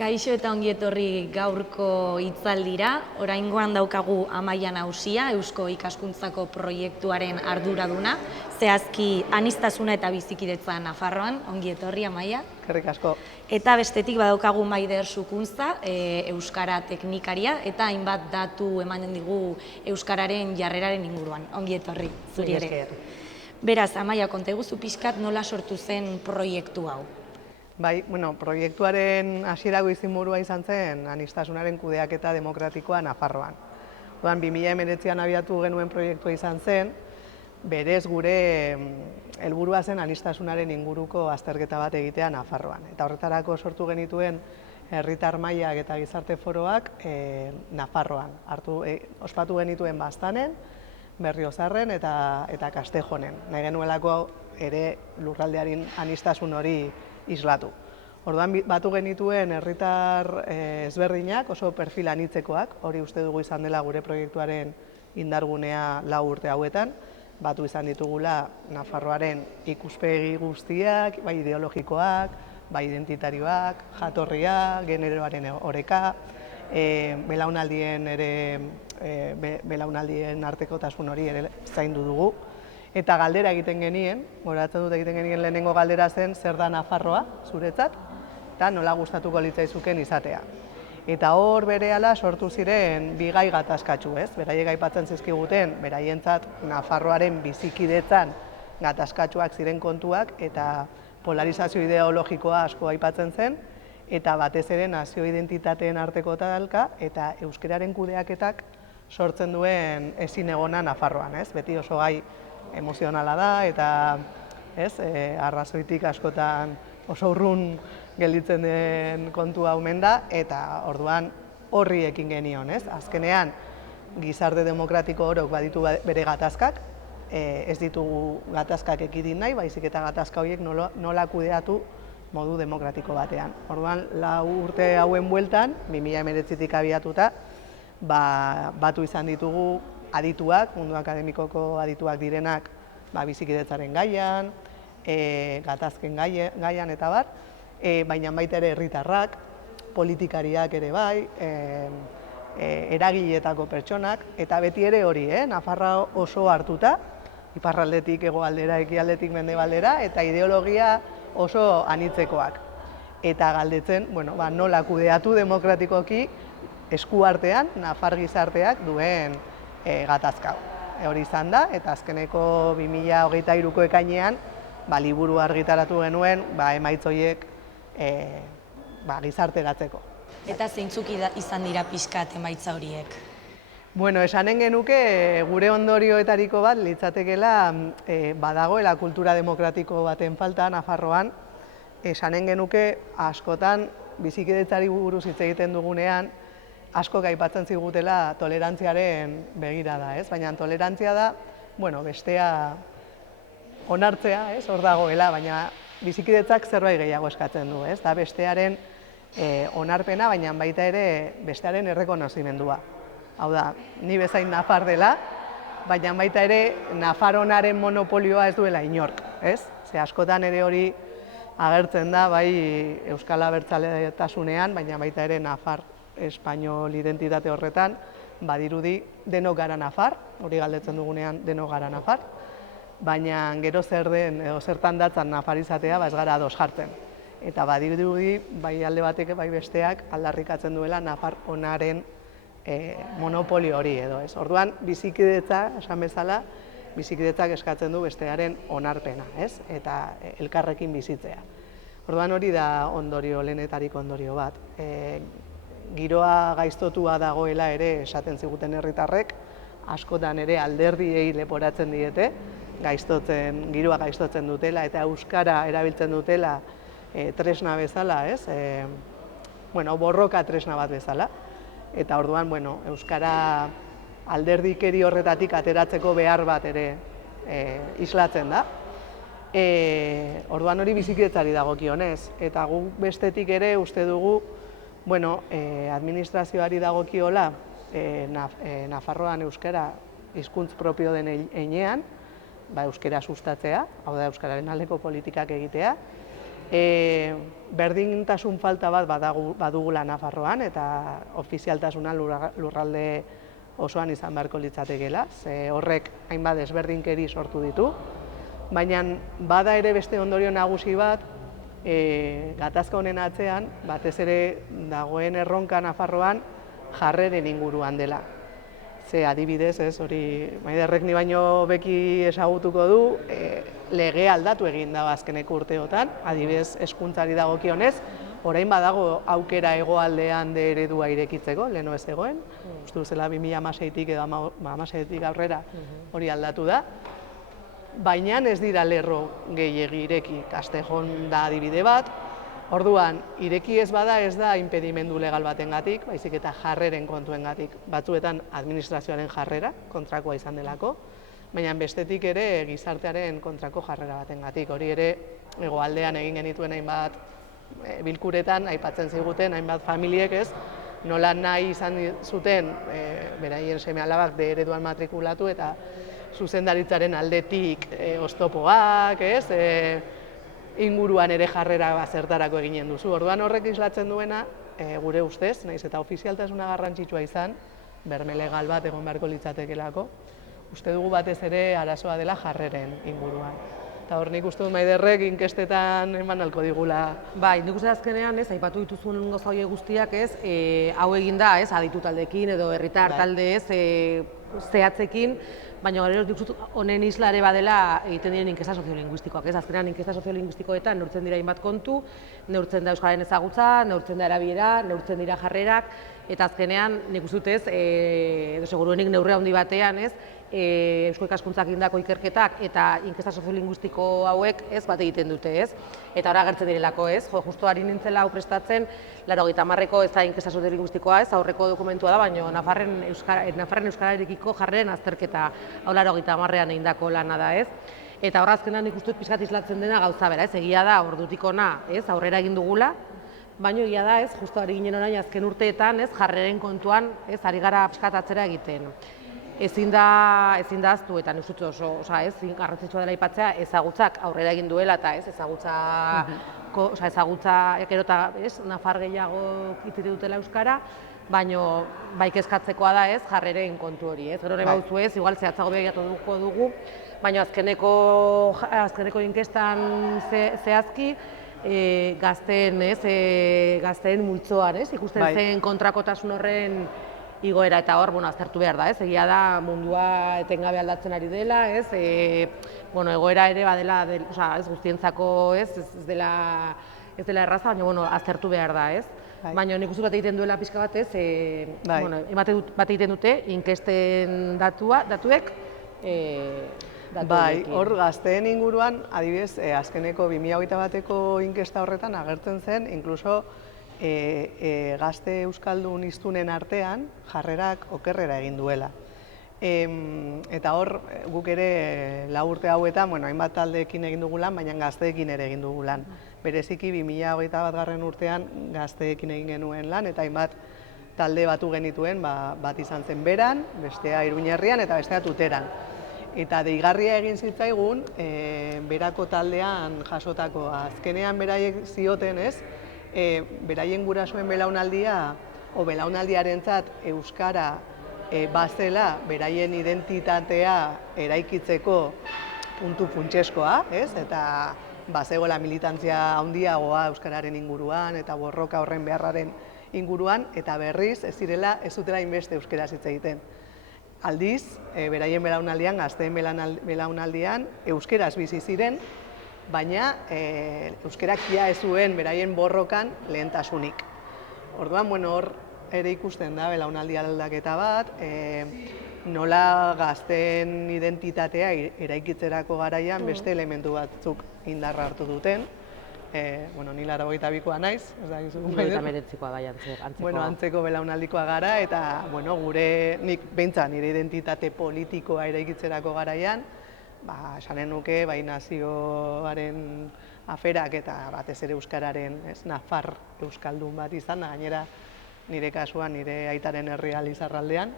Kaixo eta ongi etorri gaurko hitzaldira. Oraingoan daukagu Amaia Nausia, Eusko Ikaskuntzako proiektuaren arduraduna, zehazki aniztasuna eta bizikidetza Nafarroan. Ongi etorri, Amaia. Eskerrik asko. Eta bestetik badaukagu Maider Sukuntza, euskara teknikaria, eta hainbat datu emanen digu euskararen jarreraren inguruan. Ongi etorri, zuri ere. Beraz, Amaia, konta eguzu pixkat nola sortu zen proiektu hau? Bai, proiektuaren hasierako izenburua izan zen aniztasunaren kudeaketa demokratikoa Nafarroan. 2019an abiatu genuen proiektua izan zen, berez gure helburua zen aniztasunaren inguruko azterketa bat egitea Nafarroan. Eta horretarako sortu genituen herritar mailak eta gizarte foroak Nafarroan. Ospatu genituen Baztanen, Berriozarren eta Kastejonen. Nahi genuelako ere lurraldearen aniztasun hori islatu. Orduan batu genituen herritar ezberdinak, oso perfil anitzekoak, hori uste dugu izan dela gure proiektuaren indargunea 4 urte hauetan, batu izan ditugula Nafarroaren ikuspegi guztiak, bai ideologikoak, bai identitarioak, jatorria, generoaren oreka, belaunaldien artekotasun hori ere zaindu dugu. Eta galdera egiten genien, goratzen dut egiten genien lehenengo galdera zen zer da Nafarroa, zuretzat, eta nola gustatuko litzaizuken izatea. Eta hor berehala sortu ziren bi gai gatazkatsu, ez? Beraiek aipatzen zizkiguten, beraientzat Nafarroaren bizikidetzan gatazkatsuak ziren kontuak, eta polarizazio ideologikoa asko aipatzen zen, eta batez ere nazio identitateen arteko talka, eta euskararen kudeaketak sortzen duen ezinegona Nafarroan, ez? Beti oso gai emozionala da, eta arrazoitik askotan oso urrun gelditzen den kontua omen da, eta orduan horri ekin genion, ez? Azkenean, gizarte demokratiko orok baditu bere gatazkak, ez ditugu gatazkak ekidin nahi, baizik eta gatazka horiek nola kudeatu modu demokratiko batean. Orduan, 4 urte hauen bueltan, 2019tik abiatuta, batu izan ditugu adituak, mundu akademikoko adituak direnak bizikidetzaren gaian, gatazken gaian eta bar, baina baita ere herritarrak, politikariak ere bai, eragileetako pertsonak, eta beti ere hori, Nafarroa oso hartuta, iparraldetik hegoaldera, ekialdetik mendebaldera, eta ideologia oso anitzekoak. Eta galdetzen, nola kudeatu demokratikoki eskuartean, Nafar gizarteak duen gatazka. Hori izan da, eta azkeneko 2023ko ekainean liburu argitaratu genuen emaitz horiek gizarteratzeko. Eta zeintzuk izan dira pixkat emaitza horiek? Esanen genuke gure ondorioetariko bat litzatekeela badagoela kultura demokratiko baten falta Nafarroan. Esanen genuke askotan bizikidetzari buruz hitz egiten dugunean asko aipatzen zigutela tolerantziaren begirada, ez? Baina tolerantzia da, bestea onartzea, ez? Hor dagoela, baina bizikidetzak zerbait gehiago eskatzen du, ez? Da bestearen onarpena, baina baita ere bestearen errekonozimendua. Hau da, ni bezain nafar dela, baina baita ere nafaronaren monopolioa ez duela inork, ez? Ze askotan ere hori agertzen da, bai euskal abertzaletasunean, baina baita ere nafar espainol identitate horretan, badirudi denok gara nafar, hori galdetzen dugunean denok gara nafar, baina gero zer den, zertan datzan nafarizatea, ez gara ados jartzen. Eta badirudi, bai alde batek, bai besteak, aldarrikatzen duela nafar onaren monopolio hori edo ez. Orduan, bizikidetza, esan bezala, bizikidetzak eskatzen du bestearen onarpena, ez? Eta elkarrekin bizitzea. Orduan hori da ondorio, lehenetariko ondorio bat. Giroa gaiztotua dagoela ere esaten ziguten herritarrek, askotan ere alderdiei leporatzen diete, giroa gaiztotzen dutela eta euskara erabiltzen dutela tresna bezala, ez? borroka tresna bat bezala. Eta orduan, euskara alderdikeri horretatik ateratzeko behar bat ere islatzen da. Orduan hori bizikidetzari dagokionez, eta guk bestetik ere uste dugu administrazioari dagokiola Nafarroan euskara hizkuntz propio den heinean, euskara sustatzea, hau da euskararen aldeko politikak egitea. Berdintasun falta bat badugula Nafarroan, eta ofizialtasuna lurralde osoan izan beharko litzatekeela, ze horrek hainbat desberdinkeri sortu ditu. Baina bada ere beste ondorio nagusi bat, gatazka honen atzean, batez ere dagoen erronka Nafarroan jarreren inguruan dela. Ze adibidez, hori Maiderrek ni baino beki ezagutuko du, legea aldatu egin da azkeneko urteotan, adibidez hezkuntzari dagokionez, orain badago aukera hegoaldean de eredua irekitzeko, leheno ez zegoen, uste zela 2016tik edo 2016tik aurrera hori aldatu da. Baina ez dira lerro gehiegi ireki, Castejon da adibide bat. Orduan, ireki ez bada ez da impedimendu legal batengatik, baizik eta jarreren kontuengatik. Batzuetan administrazioaren jarrera kontrakoa izan delako, baina bestetik ere gizartearen kontrako jarrera batengatik. Hori ere hegoaldean egin genituen hainbat bilkuretan aipatzen ziguten hainbat familiek nola nahi izan zuten beraien seme-alabak de ereduan matrikulatu eta zuzendaritzaren aldetik oztopoak, inguruan ere jarrera zertarako eginen duzu. Orduan horrek islatzen duena, gure ustez, nahiz eta ofizialtasuna garrantzitsua izan, berme legal bat egon beharko litzatekelako, uste dugu batez ere arazoa dela jarreren inguruan. Eta hor nik uste dut Maiderrek inkestetan eman alko digula. Bai, nik uste azkenean, aipatu dituzun gauza horiek guztiak, hau egin da, aditu taldeekin edo herritar talde zehatzekin, baina gero nik uste honen islare badela egiten diren inkesta soziolinguistikoak. Azkenean inkesta soziolinguistikoetan neurtzen dira hainbat kontu, neurtzen da euskararen ezagutza, neurtzen da erabilera, neurtzen dira jarrerak, eta azkenean nik uste dut edo seguruenik neurri handi batean Eusko Ikaskuntzak egindako ikerketak eta inkesta soziolinguistiko hauek bat egiten dute, eta hori agertzen direlako, justu ari nintzela hau prestatzen, 80ko ez da inkesta soziolinguistikoa, aurreko dokumentua da, baina Nafarren euskararekiko jarreren azterketa hau 80an egindako lana da, eta horra azkenean nik uste dut pixkat islatzen dena gauza bera, egia da ordutik hona aurrera egin dugula, baina egia da, justu ari ginen orain azken urteetan, jarreren kontuan, ari gara pixkat atzera egiten. Ezin da ahaztu eta nik uste oso garrantzitsua dela aipatzea ezagutzak aurrera egin duela eta ezagutza gero eta nafar gehiago hitz dutela euskara, baina bai kezkatzekoa da jarreren kontu hori. Gero ere bauzu igual zehatzago begiratuko dugu, baina azkeneko inkestan zehazki gazteen multzoan ikusten zen kontrakotasun horren igoera eta hor, aztertu behar da, egia da mundua etengabe aldatzen ari dela, egoera ere badela, ez guztientzako ez dela erraza, baina aztertu behar da, baina nik uste bat egiten duela pixka bat, bat egiten dute inkesten datuek, Bai, hor gazteen inguruan, adibidez, azkeneko 2021ko inkesta horretan agertzen zen, inkluso gazte euskaldun hiztunen artean jarrerak okerrera egin duela. Eta hor, guk ere 4 urte hauetan, hainbat taldeekin egin dugu lan, baina gazteekin ere egin dugu lan. Bereziki 2021 urtean gazteekin egin genuen lan, eta hainbat talde batu genituen, bat izan zen Beran, bestea Iruñerrian eta bestea Tuteran. Eta deigarria egin zitzaigun, Berako taldean jasotakoa. Azkenean beraiek zioten beraien gurasoen belaunaldia, o belaunaldiarentzat euskara bazela beraien identitatea eraikitzeko puntu funtseskoa, eta bazegoela militantzia handiagoa euskararen inguruan eta borroka horren beharraren inguruan, eta berriz ez zutela inbeste euskaraz hitz egiten. Aldiz, beraien belaunaldian, gazteen belaunaldian, euskaraz bizi ziren, baina euskarak ez zuen beraien borrokan lehentasunik. Orduan, hor ere ikusten da belaunaldi aldaketa bat, nola gazteen identitatea eraikitzerako garaian beste elementu batzuk indarra hartu duten, bueno, ni 82koa naiz, ez da gizu. 89koa bai antzekoa. Bueno, antzeko belaunaldikoa gara eta bueno, nik behintzat nire identitate politikoa eraikitzerako garaian, esanen nuke bai nazioaren aferak eta batez ere euskararen, nafar euskaldun bat izan da, gainera nire kasuan nire aitaren herria Lizarraldean,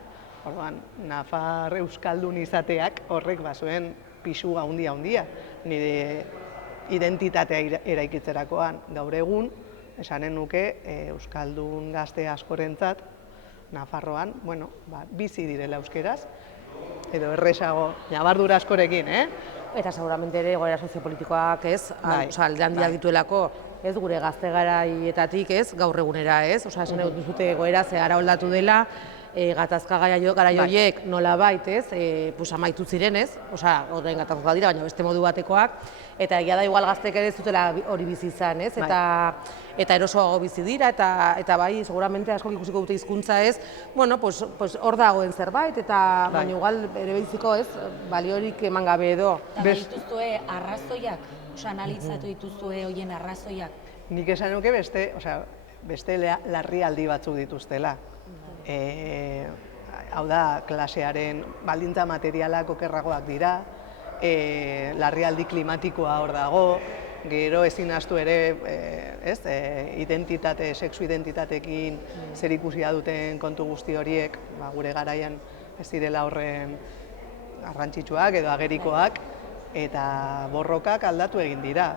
orduan nafar euskaldun izateak horrek bazuen pisu handia nire identitatea eraikitzerakoan. Gaur egun, esanen nuke euskaldun gazte askorentzat Nafarroan, bueno, bizi direla euskeraz, edo erresago, nabardura askorekin, Eta seguramente ere egoera soziopolitikoak alde handiak dituelako, ez gure gazte garaietatik, ez gaur egunera, ez? Osea, esan duzute egoera zehara oldatu dela, gatazka garai horiek nolabait, ez? Amaitu ziren, ez? Osea, horren gatazka dira, baina beste modu batekoak, eta egia da igual gazteek ere ez dutela hori bizi izan, ez? Eta erosoago bizi dira, eta bai, seguramente asko ikusiko dute hizkuntza, ez? Bueno, hor dagoen zerbait, eta baina igual ere biziko, ez? Baliorik eman gabe edo. Eta dituzue arrazoiak, analitzatu dituzue horien arrazoiak? Nik esan nuke beste larrialdi batzuk dituztela. Hau da, klasearen baldintza materialak okerragoak dira, larrialdi klimatikoa hor dago, gero ezin ahaztu ere, sexu identitateekin zer ikusia duten kontu guzti horiek, gure garaian ez direla horren garrantzitsuak edo agerikoak, eta borrokak aldatu egin dira.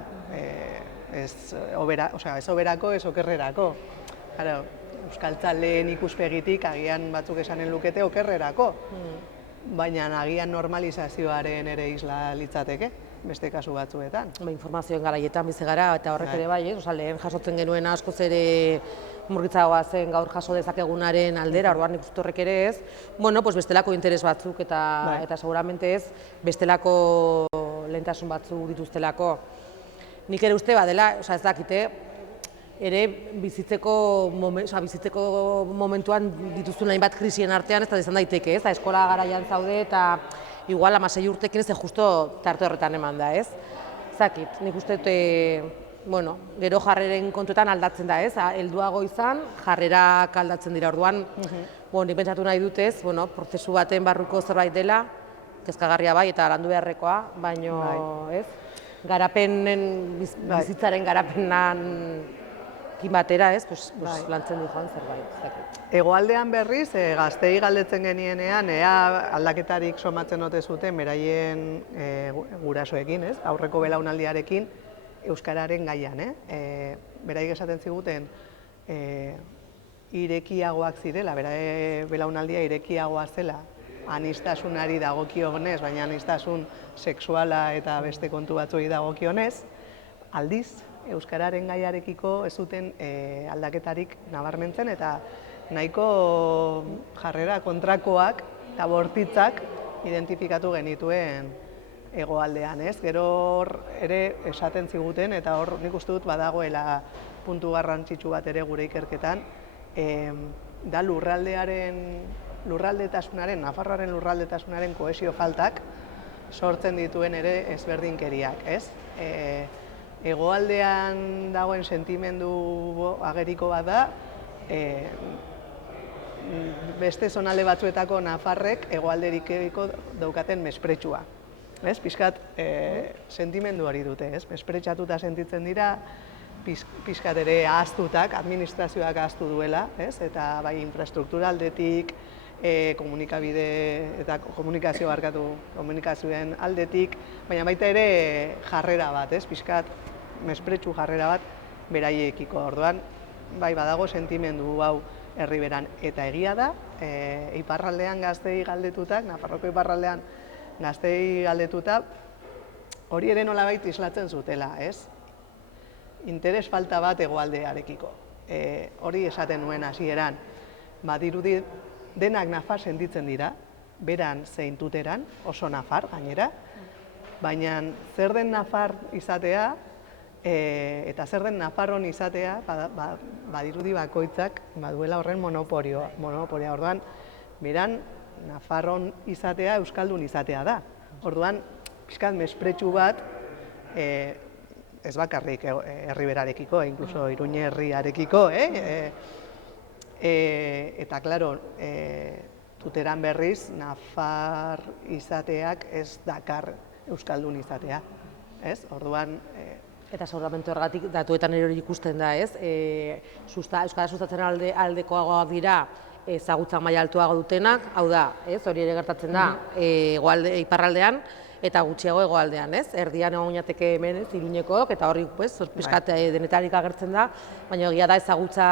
Ez oberako, ez okerrerako. Euskaltzaleen ikuspegitik agian batzuk esanen lukete okerrerako, baina agian normalizazioaren ere isla litzateke, beste kasu batzuetan. Informazioen garaietan bizi gara, eta horrek ere bai, lehen jasotzen genuen askoz ere murgitzagoa zen gaur jaso dezakegunaren aldera, orduan nik uste horrek ere ez, bestelako interes batzuk eta seguramente ez, bestelako lehentasun batzuk dituztelako. Nik ere uste badela, ez dakite, ere bizitzeko momentuan dituzun hainbat krisien artean ez da izan daiteke, ez? Eskola garaian zaude eta igual 16 urtekin ez justo tarte horretan eman da, ez? Zakit, nik uste gero jarreren kontuetan aldatzen da, ez? Helduago izan, jarrerak aldatzen dira orduan. Nik pentsatu nahi dut ez, prozesu baten barruko zerbait dela, kezkagarria bai eta landu beharrekoa, baino, ez? Bizitzaren garapenan batera, ez, lantzen du joan zerbait. Hegoaldean berriz, gaztei galdetzen genienean, ea aldaketarik somatzen ote zuten beraien gurasoekin, ez, aurreko belaunaldiarekin euskararen gaian, Beraik esaten ziguten irekiagoak zirela, belaunaldia irekiagoa zela, anistasunari dagokionez, baina anistasun sexuala eta beste kontu batzuei dagokionez, aldiz, euskararen gaiarekiko ez zuten aldaketarik nabarmentzen eta nahiko jarrera kontrakoak eta bortitzak identifikatu genituen hegoaldean, ez? Gero hor ere esaten ziguten eta hor nik uste dut badagoela puntu garrantzitsu bat ere gure ikerketan, da lurraldetasunaren, Nafarroaren lurraldetasunaren kohesio faltak sortzen dituen ere ezberdinkeriak, ez? Hegoaldean dagoen sentimendu ageriko bat da, beste zonalde batzuetako nafarrek hegoalderikeko daukaten mespretxua. Pixkat sentimendu hori dute, mespretxatuta sentitzen dira, pixkat ere ahaztutak, administrazioak ahaztu duela, eta bai infrastruktura aldetik, komunikabide eta komunikazioen aldetik, baina baita ere jarrera bat, pixkat mespretxu jarrera bat beraiekiko. Orduan, bai badago sentimendu hau herriberan. Eta egia da, iparraldean gaztei galdetutak, Nafarroko iparraldean gaztei galdetuta, hori ere nolabait islatzen zutela, interes falta bat hegoaldearekiko. Hori esaten nuen hasieran, badirudi denak nafar sentitzen dira, beran zein tuteran, oso nafar gainera, baina zer den nafar izatea, eta zer den nafarron izatea, badirudi bakoitzak baduela horren monopolioa. Orduan, beran nafarron izatea euskaldun izatea da. Orduan, pixkat mespretxu bat ez bakarrik herriberarekiko, inkluso Iruñe herriarekiko, eta, klaro, tuteran berriz, nafar izateak ez dakar euskaldun izatea, ez? Orduan, Eta seguramente horregatik datuetan ere hori ikusten da, ez? Euskara sustatzen aldekoagoak dira ezagutzak maila altuago dutenak, hau da, ez? Hori ere gertatzen da iparraldean eta gutxiago hegoaldean, ez? Erdian egon ginateke hemen, ez, Iruñekook, eta horri pixkat denetarik agertzen da, baina egia da ezagutza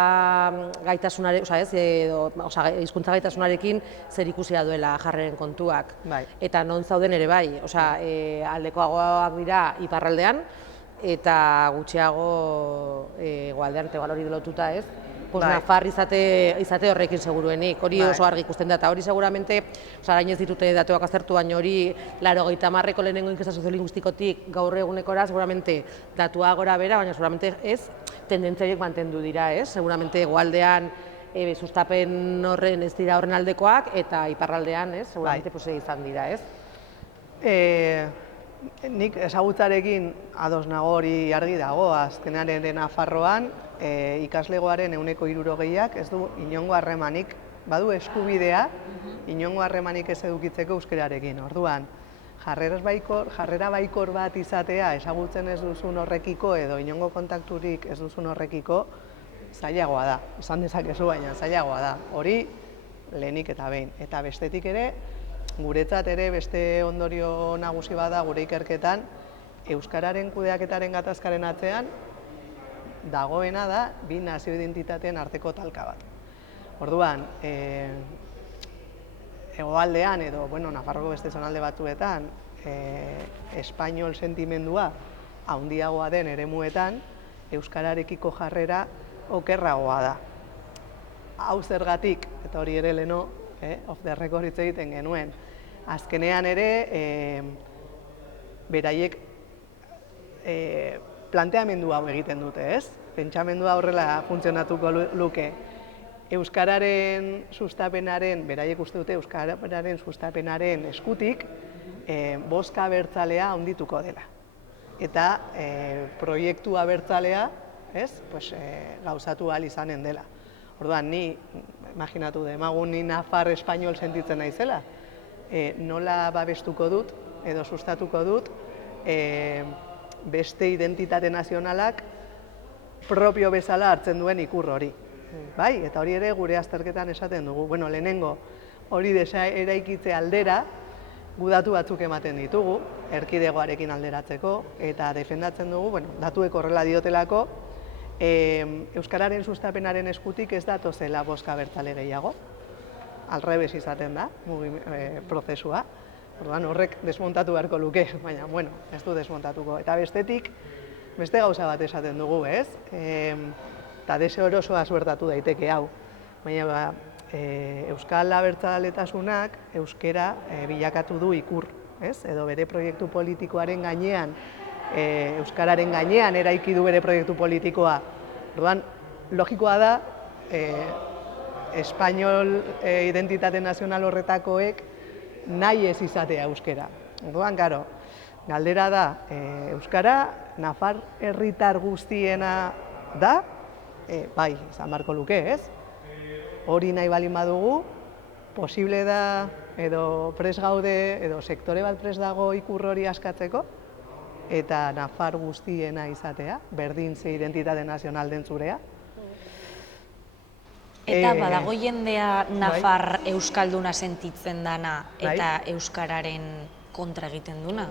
gaitasunare, hizkuntza gaitasunarekin zer ikusia duela jarreren kontuak. Eta non zauden ere bai, aldekoagoak dira iparraldean, eta gutxiago hegoaldean, eta hori lotuta, ez? Nafar izate horrekin seguruenik, hori oso argi ikusten da, eta hori seguramente, orain ez ditute datuak aztertu, baina hori 80ko lehenengo inkesta soziolinguistikotik gaur egunekora, seguramente datua gora bera, baina seguramente ez tendentzia mantendu dira, ez? Seguramente hegoaldean sustapen horren ez dira horren aldekoak, eta iparraldean, ez? Seguramente izan dira, ez? Nik ezagutzarekin ados nago, hori argi dago, azkenean ere Nafarroan ikaslegoaren 60%ak ez du inongo harremanik, badu eskubidea inongo harremanik ez edukitzeko euskararekin. Orduan, jarrera baikor bat izatea ezagutzen ez duzun horrekiko edo inongo kontakturik ez duzun horrekiko zailagoa da, esan dezakezu baina zailagoa da. Hori lehenik eta behin. Eta bestetik ere, guretzat ere beste ondorio nagusi bada gure ikerketan, euskararen kudeaketaren gatazkaren atzean dagoena da bi nazio identitateen arteko talka bat. Orduan, hegoaldean edo Nafarroko beste zonalde batzuetan espainol sentimendua handiagoa den eremuetan euskararekiko jarrera okerragoa da. Hau zergatik, eta hori ere leno, off the record hitz egiten genuen. Azkenean ere, beraiek planteamendu hau egiten dute, ez? Pentsamendua horrela funtzionatuko luke. Euskararen sustapenaren, beraiek uste dute Euskararen sustapenaren eskutik, bozka abertzalea handituko dela. Eta proiektu abertzalea, gauzatu ahal izanen dela. Orduan, ni, imaginatu demagun, ni nafar espainol sentitzen naizela. Nola babestuko dut, edo sustatuko dut, beste identitate nazionalak propio bezala hartzen duen ikur hori. Bai, eta hori ere gure azterketan esaten dugu. Lehenengo, hori eraikitze aldera, gudatu batzuk ematen ditugu, erkidegoarekin alderatzeko, eta defendatzen dugu, datuek horrela diotelako, euskararen sustapenaren eskutik ez datozela bozka abertzale gehiago, alrebes izaten da prozesua. Orduan horrek desmontatu beharko luke, baina ez du desmontatuko. Eta bestetik, beste gauza bat esaten dugu, ez? Eta deseorosoa suertatu daiteke hau. Baina euskal abertzaletasunak euskera bilakatu du ikur, ez? Edo bere proiektu politikoaren gainean, euskararen gainean eraiki du bere proiektu politikoa. Orduan, logikoa da, espainol identitate nazional horretakoek nahi ez izatea euskera. Orduan, garo, galdera da, euskara, nafar herritar guztiena da, bai, izan beharko luke, ez? Hori nahi balin badugu, posible da, edo pres gaude, edo sektore bat pres dago ikur hori askatzeko, eta nafar guztiena izatea, berdin ze identitate nazional den zurea. Eta badago jendea nafar euskalduna sentitzen dana eta euskararen kontra egiten duna?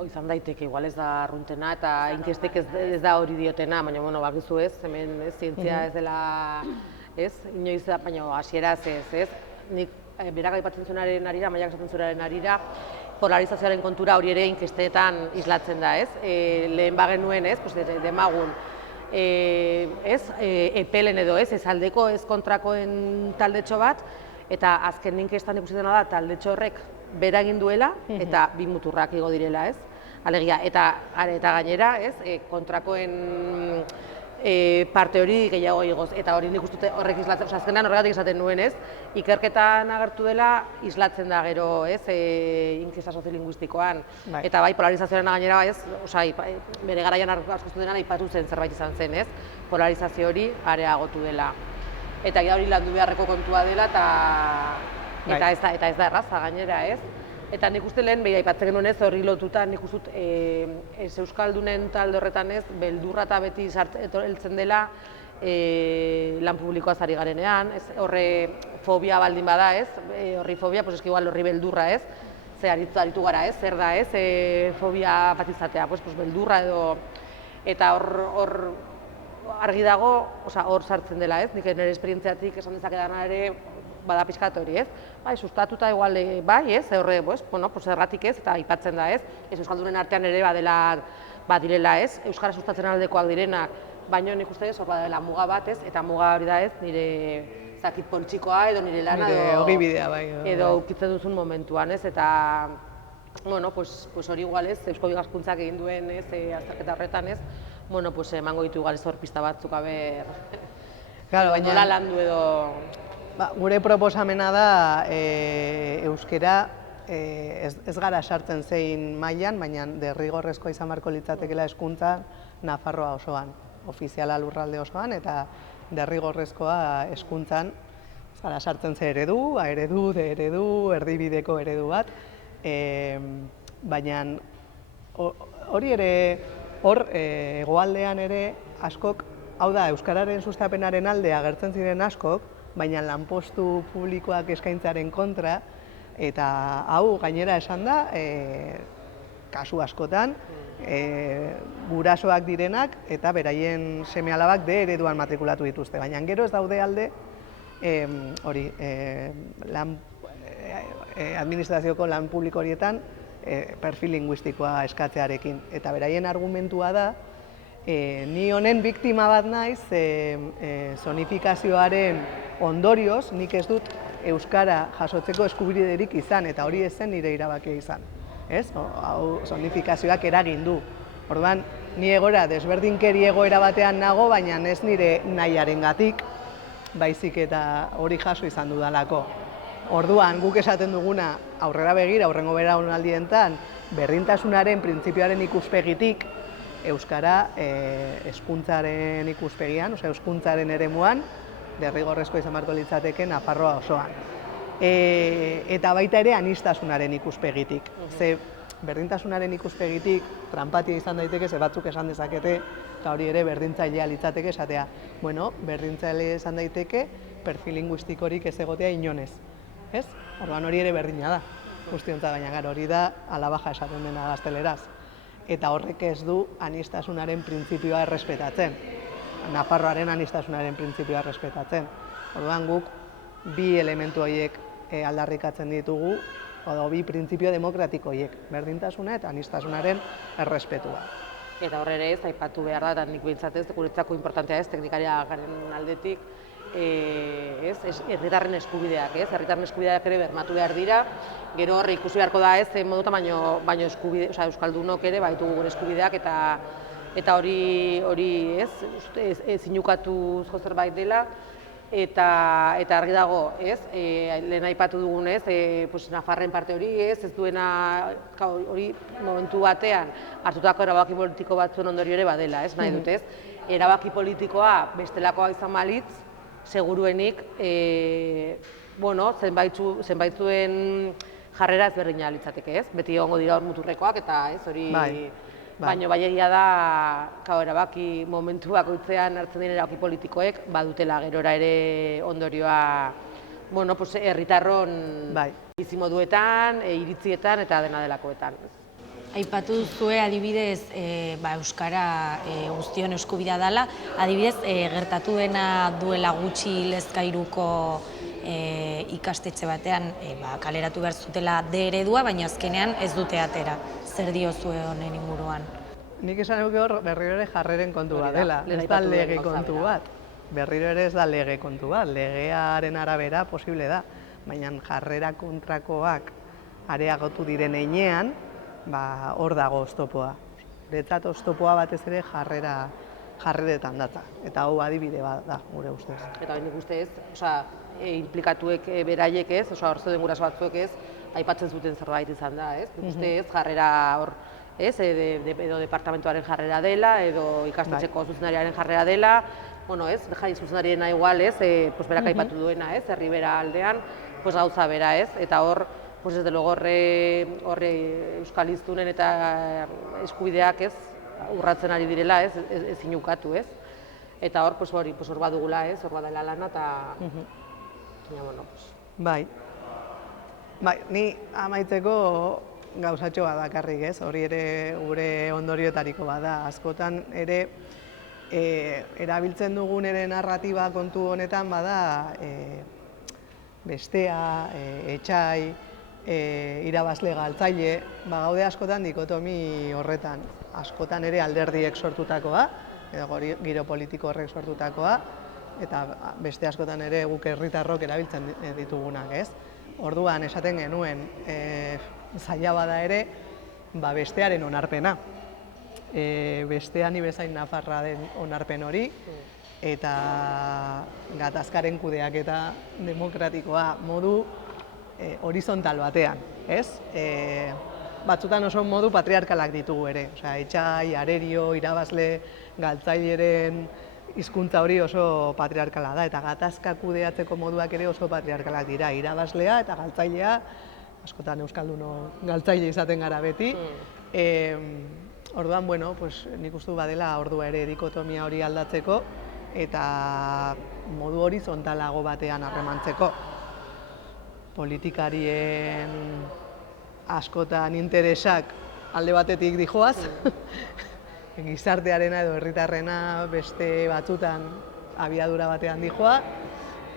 Izan daiteke, igual ez da arruntena eta inkestek ez da hori diotena, baina bakizu ez, hemen zientzia ez dela, ez, inoiz da, baina hasieraz ez. Nik berak aipatzen zuenaren arira, Maiak esaten zuenaren arira, polarizazioaren kontura hori ere inkestetan islatzen da, ez? Lehen bagenuen, ez, demagun, epelen edo ez aldeko, ez kontrakoen taldetxo bat, eta azken inkestan ikusten da taldetxo horrek bera egin duela, eta bi muturrak igo direla, ez? Alegia, eta gainera, ez, kontrakoen parte hori gehiago igoz, eta hori nik uste horrek islatzen, azkenean horregatik esaten nuen, ez? Ikerketan agertu dela, islatzen da gero, ez? Inkesta soziolinguistikoan, eta bai, polarizazioaren gainera, ez? Osa, bere garaian askostu dena aipatu zen zerbait izan zen, ez? Polarizazio hori areagotu dela. Eta hori landu beharreko kontua dela, eta ez da erraza gainera, ez? Eta nik uste lehen, aipatzen genuen ez, horri lotuta, nik uste Euskaldunen talde horretan ez, beldurra eta beti heltzen dela lan publikoaz ari garenean, horre fobia baldin bada ez, horri fobia, pues eski igual horri beldurra ez, ze aritu gara ez, zer da ez, fobia bat izatea, pues beldurra edo, eta hor argi dago, hor sartzen dela ez, nik nire esperientziatik esan dezakedana ere, bada pixkat hori, ez? Bai, sustatuta igual bai, ez? Horre, bueno, erratik ez, eta aipatzen da, ez? Euskaldunen artean ere badirela, ez? Euskara sustatzen aldekoak direnak, baina nik uste hor badela muga bat, ez? Eta muga hori da, ez? Nire zakit poltsikoa edo nire lana edo ukitzen duzun momentuan, ez? Eta, bueno, hori igual, ez? Eusko Bigaskuntzak egin duen, ez? Azterketa horretan, ez? Bueno, emango ditu igual ez hor pista batzuk, nola landu edo... Gure proposamena da euskera ez gara sartzen zein mailan, baina derrigorrezkoa izan beharko litzatekeela hezkuntza Nafarroa osoan, ofiziala lurralde osoan, eta derrigorrezkoa hezkuntzan ez gara sartzen ze eredu, A-eredu, D-eredu, erdibideko eredu bat, baina hori ere, hor hegoaldean ere askok, hau da, euskararen sustapenaren alde agertzen ziren askok, baina lanpostu publikoak eskaintzaren kontra, eta hau gainera esan da, kasu askotan, gurasoak direnak eta beraien seme-alabak D ereduan matrikulatu dituzte, baina gero ez daude alde administrazioko lan publiko horietan perfil linguistikoa eskatzearekin, eta beraien argumentua da, ni honen biktima bat naiz, zonifikazioaren ondorioz, nik ez dut euskara jasotzeko eskubiderik izan, eta hori ez zen nire erabakia izan. Hau zonifikazioak eragin du. Orduan, ni egora desberdinkeri egoera batean nago, baina ez nire nahiarengatik, baizik eta hori jaso izan dudalako. Orduan, guk esaten duguna aurrera begira, aurrengo belaunaldientan, berdintasunaren printzipioaren ikuspegitik, euskara hezkuntzaren ikuspegian, hezkuntzaren eremuan, derrigorrezko izan beharko litzateke Nafarroa osoan. Eta baita ere aniztasunaren ikuspegitik. Ze berdintasunaren ikuspegitik tranpatia izan daiteke, ze batzuk esan dezakete, eta hori ere berdintzailea litzateke esatea. Bueno, berdintzailea izan daiteke, perfil linguistikorik ez egotea inonez. Orduan hori ere berdina da, guztiontzat, baina gara hori da alabaja esaten dena gazteleraz. Eta horrek ez du aniztasunaren printzipioa errespetatzen. Nafarroaren aniztasunaren printzipioa errespetatzen. Orduan guk bi elementu horiek aldarrikatzen ditugu, edo bi printzipio demokratiko horiek, berdintasuna eta aniztasunaren errespetua. Eta horre ere ez, aipatu behar da, eta nik behintzatez, guretzako importantea ez, teknikaria garen aldetik, herritarren eskubideak, herritarren eskubideak ere bermatu behar dira, gero horre ikusi beharko da ez, moduta baino eskubide, euskaldunok ere baitu gure eskubideak, eta hori ez zinukatuzko zerbait dela, eta argi dago, lehen aipatu dugun Nafarren parte hori, ez duena hori momentu batean hartutako erabaki politiko batzuen ondorio ere badela, nahi dut ez, erabaki politikoa bestelakoa izan balitz, seguruenik zenbaitzuen jarrera ezberdina litzateke, ez? Beti egongo dira hor muturrekoak eta ez hori... Baina bai egia da, erabaki momentu bakoitzean hartzen diren erabaki politikoek badutela gerora ere ondorioa herritarron bizimoduetan, iritzietan eta dena delakoetan. Aipatu duzue adibidez euskara guztion eskubidea dela, adibidez gertatu dena duela gutxi Lezkairuko ikastetxe batean kaleratu behar zutela D eredua, baina azkenean ez dute atera. Zer diozue honen inguruan? Nik esan nuke hor berriro ere jarreren kontu bat dela, ez da lege kontu bat. Berriro ere ez da lege kontu bat, legearen arabera posible da, baina jarrera kontrakoak areagotu diren heinean, hor dago oztopoa. Guretzat oztopoa batez ere jarrera jarreretan datza. Eta hau adibide bat da, gure ustez. Eta nik uste ez, implikatuek beraiek ez, hor zeuden guraso batzuek ez, aipatzen zuten zerbait izan da, ez? Nik uste ez, jarrera hor, ez, edo departamentuaren jarrera dela, edo ikastetxeko zuzendariaren jarrera dela, bueno, ez, jai zuzendariena igual, ez, berak aipatu duena, ez, Herribera aldean, gauza bera, ez, eta hor, desde luego horre euskal hiztunen eta eskubideak ez, urratzen ari direla, ez, ezin ukatu, ez. Eta hor, hor badugula, ez, hor badala lana, eta, bueno, Bai, ni amaitzeko gauzatxo bat dakarrik, ez, hori ere gure ondorioetariko bada. Askotan ere, erabiltzen dugun ere narratiba kontu honetan bada bestea, etsai, irabazle galtzaile, gaude askotan dikotomi horretan. Askotan ere alderdiek sortutakoa, edo giro politiko horrek sortutakoa, eta beste askotan ere guk herritarrok erabiltzen ditugunak, ez? Orduan esaten genuen, zaila bada ere, bestearen onarpena. Bestea ni bezain nafarra den onarpen hori, eta gatazkaren kudeaketa demokratikoa modu horizontal batean, ez? Batzutan oso modu patriarkalak ditugu ere, etsai, arerio, irabazle, galtzaileren hizkuntza hori oso patriarkala da, eta gatazka kudeatzeko moduak ere oso patriarkalak dira, irabazlea eta galtzailea, askotan euskalduno galtzaile izaten gara beti. Orduan, bueno, nik uste badela ordua ere dikotomia hori aldatzeko, eta modu horizontalago batean harremantzeko. Politikarien askotan interesak alde batetik dijoaz, gizartearena edo herritarrena beste batzutan abiadura batean dijoa,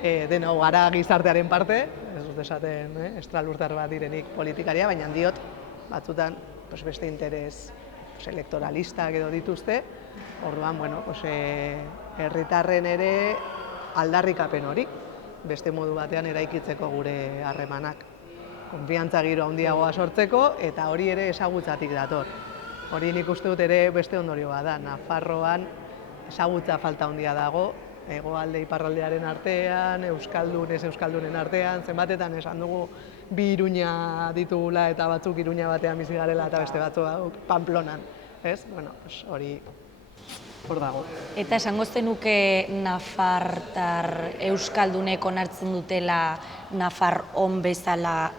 denok gara gizartearen parte, ez dut esaten estralurtar bat direnik politikaria, baina diot batzutan beste interes elektoralistak edo dituzte, orduan, bueno, herritarren ere aldarrikapen hori, beste modu batean eraikitzeko gure harremanak. Konfiantza giro handiagoa sortzeko, eta hori ere ezagutzatik dator. Hori nik uste dut ere beste ondorioa da. Nafarroan ezagutza falta handia dago, hegoalde iparraldearen artean, euskaldun ez euskaldunen artean, zenbatetan esan dugu bi Iruña ditugula eta batzuk Iruña batean bizi garela eta beste batzuk Pamplonan, ez? Bueno, hori hor dago. Eta esango zenuke nafartar euskaldunek onartzen dutela nafar on bezala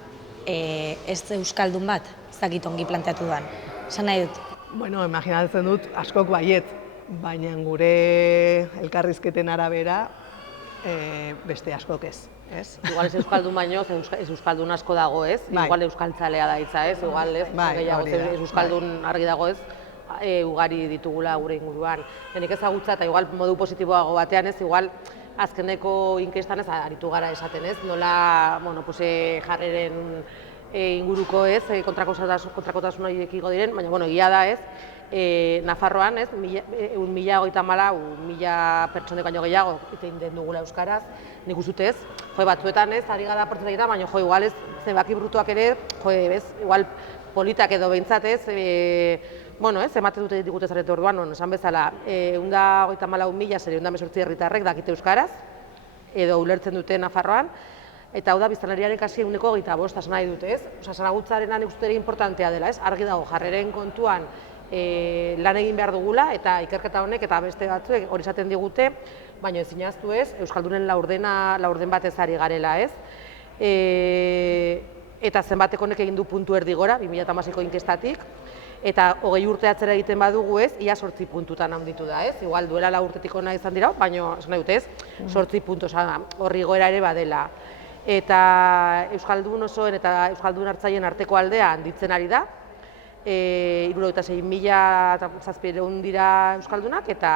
ez euskaldun bat, ez dakit ongi planteatu duan. Esan nahi dut? Bueno, imaginatzen dut askok baiet, baina gure elkarrizketen arabera beste askok ez. Igual ez euskaldun baino, ez euskaldun asko dago, ez? Igual euskaltzalea da hitza, ez? Igual ez, ez euskaldun argi dago, ez? Ugari ditugula gure inguruan. Denik ezagutza eta igual modu positiboago batean, ez? Igual azkeneko inkestan ez aritu gara esaten, ez? Nola, bueno, jarreren inguruko, ez? Kontrakotasuna irekiko diren, baina, bueno, egia da, ez? Nafarroan, ez? 1034 pertsonek baino gehiago egiten den dugula euskaraz. Nik uste dut ez, batzuetan ez, ari gara portzentaietan, baina igual ez, zenbaki brutuak ere, igual politak edo behintzat ez, bueno, ez, ematen dute digute zarete orduan, esan bezala, 134.000 herritarrek dakite euskaraz, edo ulertzen dute Nafarroan, eta hau da biztanleriaren kasi 25%, esan nahi dute, ez? Zaragutzarena nik uste ere importantea dela, ez? Argi dago, jarreren kontuan lan egin behar dugula, eta ikerketa honek eta beste batzuek hori esaten digute, baina ezin ahaztu ez, euskaldunen laurden batez ari garela, ez? Eta zenbatek honek egin du puntu erdi gora, 2016ko inkestatik, eta 20 urte atzera egiten badugu ez, ia 8 puntutan handitu da, ez? Igual duela 4 urtetik hona izan dira, baina esan nahi dut ez, 8 puntu, horri goera ere badela. Eta euskaldun osoen eta euskaldun hartzaileen arteko aldea handitzen ari da, 76.700 dira euskaldunak eta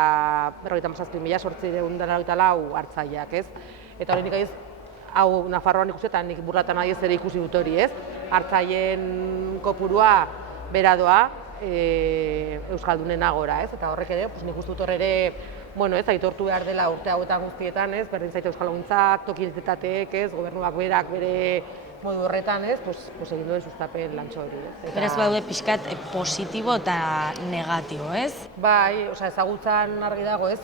57.894 hartzaileak, ez? Eta hori nik ez, hau Nafarroan ikusi eta nik burlatan nahi ez ere ikusi dut hori, ez? Hartzaileen kopurua bera doa euskaldunena gora, ez? Eta horrek ere, nik uste dut hor ere, bueno, ez, aitortu behar dela urte hauetan guztietan, ez? Berdin zaite euskalguntzak, toki entitateek, ez? Gobernuak berak bere modu horretan, ez, pues egin duen sustapen lantxo hori. Beraz, badaude pixkat positibo eta negatibo, ez? Bai, ezagutzan argi dago, ez,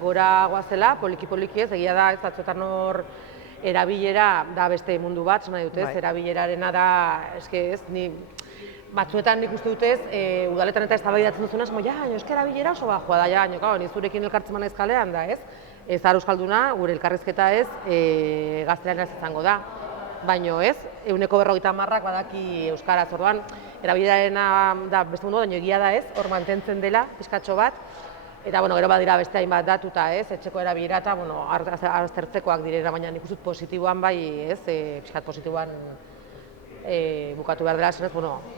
gora goazela, poliki-poliki ez, egia da, ez, batzuetan hor erabilera da beste mundu bat, nahi dut, ez, erabilerarena da, ni batzuetan nik uste dutez, udaletan eta eztabaidatzen duzunaz, eske erabilera oso bajoa da, ja, ni zurekin elkartzen naiz kalean da, ez? Ez ara euskalduna, gure elkarrizketa ez, gaztelaniaz izango da. Baino ez, 50%ak badaki euskaraz, orduan, erabilerarena da beste mundu, baina egia da ez, hor mantentzen dela, pixkatxo bat, eta gero badira beste hainbat datuta ez, etxeko erabilera eta aztertzekoak direna, baina nik uste positiboan bai ez, pixkat positiboan bukatu behar dela, zenez,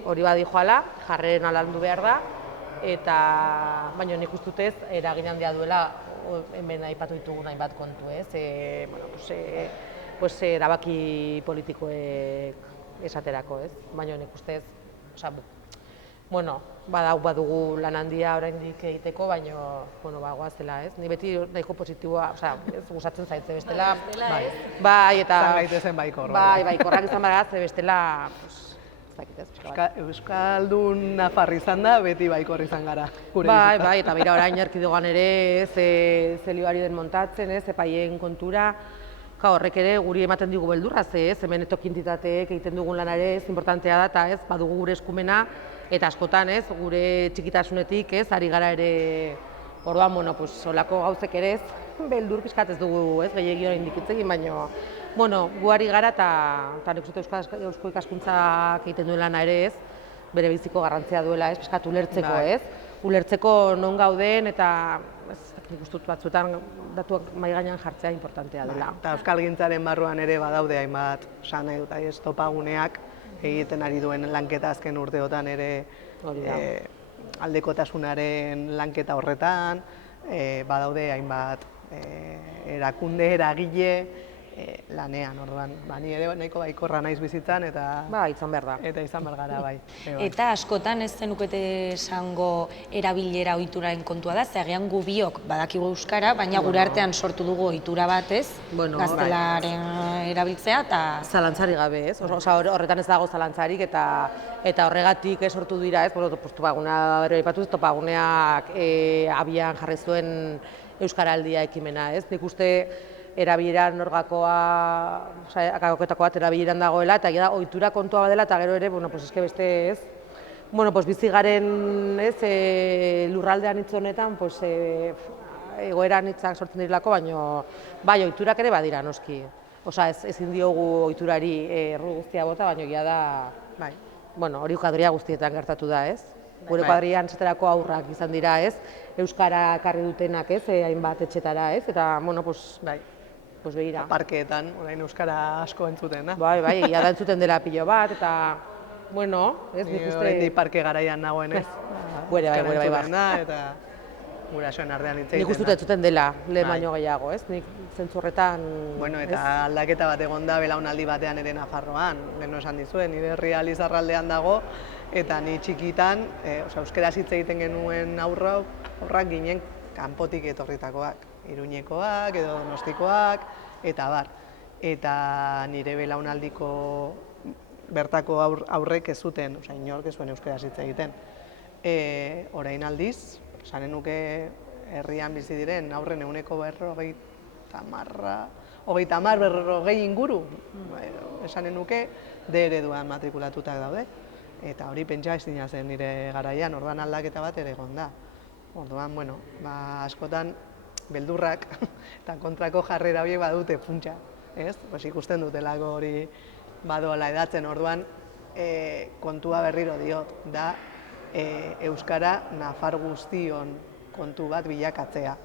hori badi joala, jarreren alandu behar da, eta baina nik uste dut ez, eragin handia duela, hemen aipatu ditugun hainbat kontu ez, erabaki politikoek esaterako ez, baina nik uste ez, badugu lan handia oraindik egiteko, baina, goazela ez, ni beti nahiko positiboa, gustatzen zaitze bestela, bai, eta... Zan gaitezen baikor. Bai, baikorrak izan bagaz, bestela, Euskaldun nafar izan da, beti baikor izan gara. Bai, eta bera orain erkidegoan ere, zelioari den montatzen, epaien kontura, horrek ere guri ematen digu beldurra, hemen etokintitateek egiten dugun lan ere importantea da, eta badugu gure eskumena, eta askotan gure txikitasunetik ari gara ere, orduan, solako gauzek ere beldur pixkat ez dugu gehiegi oraindik hitz egin, baina gu ari gara eta nik uste eusko ikaskuntzak egiten duen lana ere bere biziko garrantzia duela, pixkat ulertzeko, ulertzeko non gauden eta nik uste batzuetan datuak mahai gainean jartzea importantea dela. Eta euskalgintzaren barruan ere badaude hainbat, esan nahi dut, topaguneak egiten ari duen lanketa azken urteotan ere aldekotasunaren lanketa horretan, badaude hainbat erakunde, eragile, lanean, orduan, ni ere nahiko baikorra naiz bizitzan eta... izan behar da. Eta izan behar gara, bai. Eta askotan ez zenukete esango erabilera ohituraren kontua da, ze agian gu biok badakigu euskara, baina gure artean sortu dugu ohitura bat, ez? Gaztelaren erabiltzea eta... Zalantzari gabe, ez? Horretan ez dago zalantzarik eta horregatik sortu dira, ez? Topagunea topaguneak abian jarri zuen Euskaraldia ekimena, ez? Nik uste erabilera norgakoa, kakoketakoa bat erabileran dagoela, eta da, ohitura kontua badela, eta gero ere, beste ez, bizi garen lurraldean hitz honetan, egoera hitzak sortzen dirilako, baina bai, ohiturak ere badira, noski. Ezin diogu ohiturari erru guztia bota, baina egia da, hori kuadria guztietan gertatu da, ez? Gure kuadrian esaterako aurrak izan dira, ez? Euskara ekarri dutenak, ez? Hainbat etxetara, ez? Eta, behira. Parkeetan, orain euskara asko entzuten, da? Bai, egia da entzuten dela pilo bat, eta, ez nik uste... Orain parke garaian nagoen, ez? Bai. Eta gurasoen artean hitz egiten da. Nik uste entzuten dela, lehen baino gehiago, ez? Nik zentzu horretan... Eta aldaketa bat egon da belaunaldi batean ere Nafarroan, lehen esan dizuen, nire herria Lizarraldean dago, eta ni txikitan, euskaraz hitz egiten genuen aurrak ginen kanpotik etorritakoak. Iruñekoak edo Donostikoak, eta bar. Eta nire belaunaldiko bertako aurrek ez zuten, inork ez zuen euskaraz hitz egiten. Orain aldiz, esanen nuke herrian bizi diren aurren 50-berrogei inguru, esanen nuke D ereduan matrikulatutak daude. Eta hori pentsa ezina zen nire garaian, orduan aldaketa bat ere egon da. Orduan, askotan beldurrak eta kontrako jarrera horiek badute funtsa, ez? Ikusten dutelako hori badoala edatzen, orduan kontua berriro diot, da euskara nafar guztion kontu bat bilakatzea.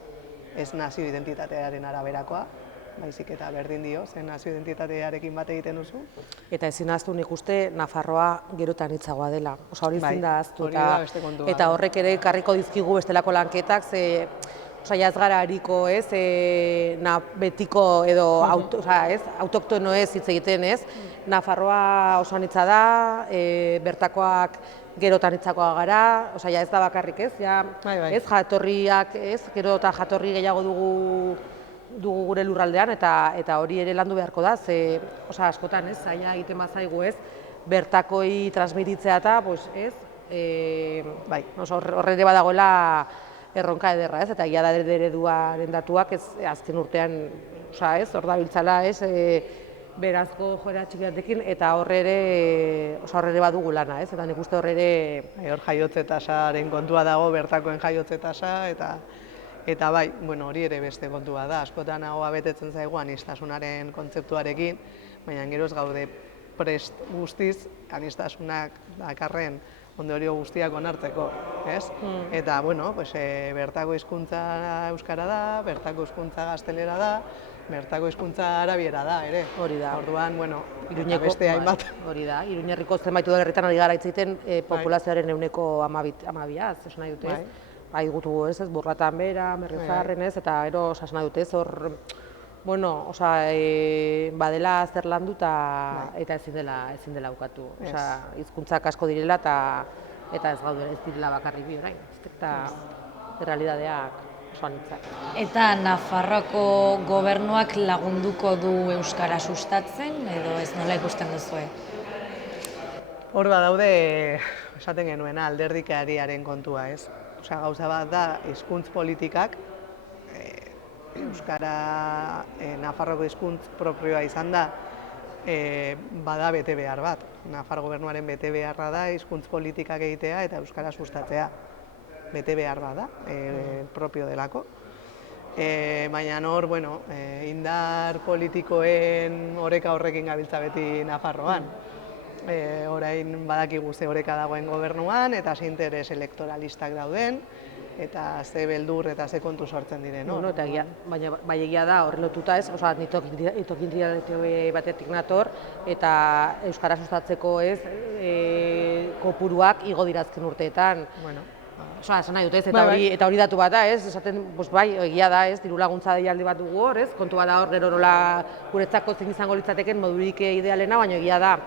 Ez nazio identitatearen araberakoa, baizik eta berdin dio, zen nazio identitatearekin bat egiten duzu. Eta ezin ahaztu nik uste Nafarroa gerotan hitzagoa dela. Hori ezin da ahaztu, eta horrek ere karriko dizkigu bestelako lanketak, ez gara hariko, betiko edo autoktono ez hitz egiten, ez? Nafarroa oso anitza da, bertakoak gerotan hitzakoa gara, ez da bakarrik, ez? Jatorriak, gero eta jatorri gehiago dugu dugu gure lurraldean eta hori ere landu beharko da, ze askotan ez, zaila egiten bazaigu ez, bertakoi transmititzea eta, ez, bai, horre ere badagoela erronka ederra ez, eta egia da ereduaren datuak ez azken urtean, ez, hor dabiltzala ez, berazko joera txiki batekin eta horre ere badugu lana ez, eta nik uste horre ere... Hor jaiotze tasaren kontua dago, bertakoen jaiotze tasa, eta bai, hori ere beste kontua da, askotan ahoa betetzen zaigu aniztasunaren kontzeptuarekin, baina gero ez gaude prest guztiz aniztasunak dakarren ondorio guztiak onartzeko, ez? Eta, bertako hizkuntza euskara da, bertako hizkuntza gaztelera da, bertako hizkuntza arabiera da, ere. Hori da. Orduan, beste hainbat. Hori da, Iruñerriko zenbait udalerritan ari gara hitz egiten populazioaren 12%, esan nahi dute ez? Bai, gutu ez, Burlatan bera, Merrizarren ez, eta gero esan nahi dute ez, hor, badela zer landu eta ezin dela ukatu. Hizkuntzak asko direla eta ez gaude ez direla bakarrik bi orain. Eta errealitateak oso anitzak. Eta Nafarroako gobernuak lagunduko du euskara sustatzen edo ez nola ikusten duzue? Hor badaude, esaten genuena, alderdikariaren kontua ez. Gauza bat da, hizkuntz politikak, euskara Nafarroko hizkuntz propioa izan da, bada bete behar bat. Nafar gobernuaren bete beharra da hizkuntz politikak egitea eta euskara sustatzea. Bete behar bada, propio delako. Baina hor, indar politikoen oreka horrekin gabiltza beti Nafarroan. Orain badakigu ze oreka dagoen gobernuan eta ze interes elektoralistak dauden eta ze beldur eta ze kontu sortzen diren. Baina bai egia da horre lotuta ez, itokintriate batetik nator eta euskara sustatzeko ez kopuruak igo dirazken urteetan. Esan nahi dut ez, eta hori datu bat da ez, esaten, egia da ez, diru laguntza deialdi bat dugu hor ez, kontu bat da hor gero nola guretzako zein izango litzateken modurik idealena, baina egia da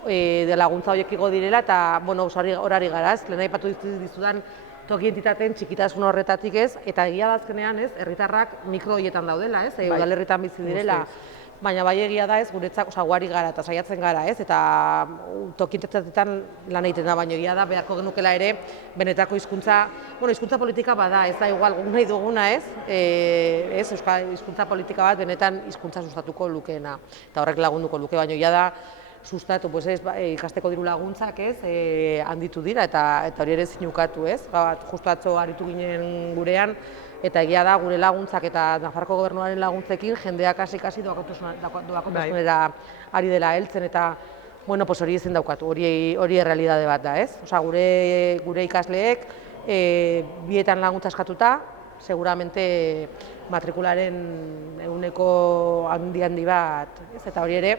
de laguntza horiek igo direla eta horari gara ez, lehen aipatu dizudan toki entitateen txikitasun horretatik ez, eta egia da azkenean ez, herritarrak mikro horietan daudela ez, udalerritan bizi direla, baina bai egia da ez, guretzako guari gara eta saiatzen gara ez, eta toki entitateetan lan egiten da, baina egia da beharko genukela ere benetako hizkuntza, hizkuntza politika bada, ez da igual nahi duguna ez, euskal hizkuntza politika bat benetan hizkuntza sustatuko lukeena, eta horrek lagunduko luke, baina egia da sustatu, ikasteko diru laguntzak ez, handitu dira eta hori ere zinukatu ez, justu atzo aritu ginen gurean, eta egia da gure laguntzak eta Nafarroko gobernuaren laguntzekin jendeak hasi doakotasunera ari dela heltzen eta hori ezin daukatu, hori errealitate bat da ez. Gure ikasleek bietan laguntza eskatuta, seguramente matrikularen 1% handi bat, eta hori ere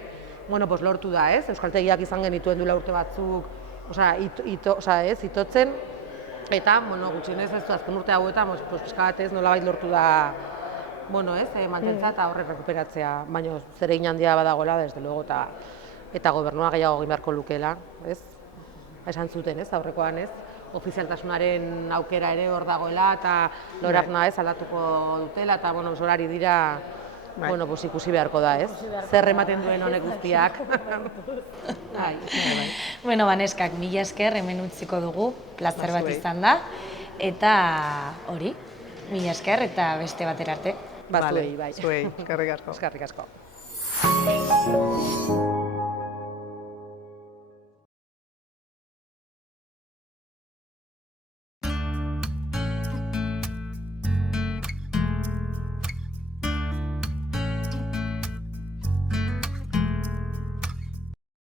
lortu da ez, euskaltegiak izan genituen duela urte batzuk, itotzen, eta gutxienez ez azken urte hauetan, pixka bat ez nolabait lortu da mantentza eta horrek rekuperatzea, baina zeregin handia badagoela, desde luego, eta gobernua gehiago egin beharko lukeela, ez? Esan zuten ez, aurrekoan ez, ofizialtasunaren aukera ere hor dagoela, eta lorakna ez aldatuko dutela, eta horari dira ikusi beharko da ez, zer ematen duen honek guztiak. Neskak, mila esker hemen utziko dugu, plazer bat izan da, eta hori, mila esker eta beste batera arte. Zuei, bai. Zuei, eskerrik asko. Eskerrik asko.